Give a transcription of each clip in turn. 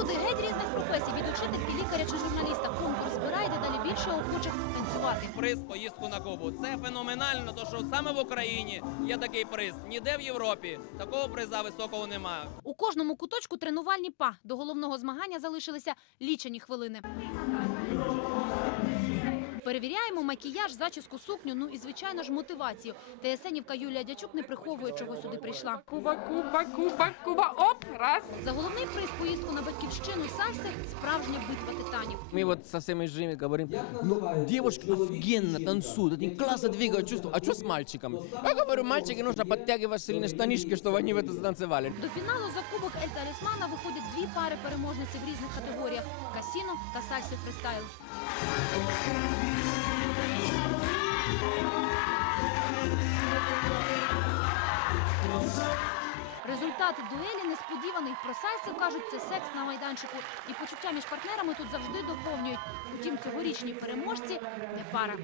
Люди геть різних професій від учительки, лікаря чи журналіста. Конкурс збирає дедалі більше охочих танцювати. Приз поїздку на Кубу. Це феноменально, то що саме в Україні є такий приз. Ніде в Європі такого приза високого немає. У кожному куточку тренувальні па. До головного змагання залишилися лічені хвилини. Перевіряємо макіяж, зачіску, сукню, ну і звичайно ж мотивацію. ТСНівка Юлія Дячук не приховує, чого сюди прийшла. Куба, Куба, Куба, Куба. Оп, раз. За головний приз поїздку на батьківщину Сальси справжня битва титанів. Мы вот со всеми жими говорим, ну, девушки офигенно танцуют, они классно двигают чувства. А что с мальчиками? Я говорю, мальчики нужно подтягивать сильные штанишки, чтобы они в это затанцевали. До фіналу за кубок Ель Талісмана виходять дві пари переможниць в різних категоріях – касіно та сальсі фристайл. Результат дуелі несподіваний. Про сальсів кажуть, це секс на майданчику. І почуття між партнерами тут завжди доповнюють. Утім, цьогорічні переможці не пара.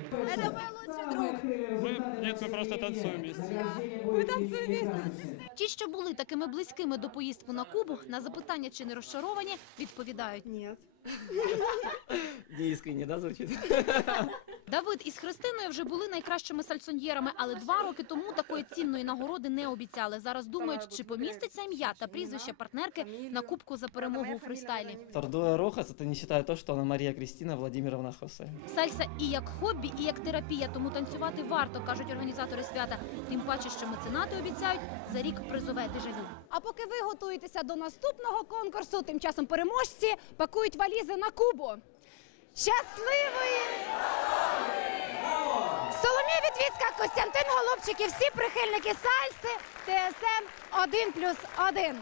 Нет, мы просто танцуем вместе. Ті, що були такими близькими до поїздку на Кубу, на запитання, чи не розчаровані, відповідають. Нет. Неискренне, да, звучит? Давид із Христиною вже були найкращими сальсоньєрами, але два роки тому такої цінної нагороди не обіцяли. Зараз думають, чи поміститься ім'я та прізвище партнерки на кубку за перемогу у фристайлі. Тардуя Рохас, это не считая то, что она Мария Кристина Владимировна Хосе. Сальса і як хобі, і як терапія, тому танцювати варто, кажуть організатори свята. Тим паче, що меценати обіцяють за рік призове дежавю. А поки ви готуєтеся до наступного конкурсу, тим часом переможці пакують валізи на Кубу. Щасливої! Соломія Вітвіцька, Костянтин Голубчик і всі прихильники сальси ТСН 1 плюс 1.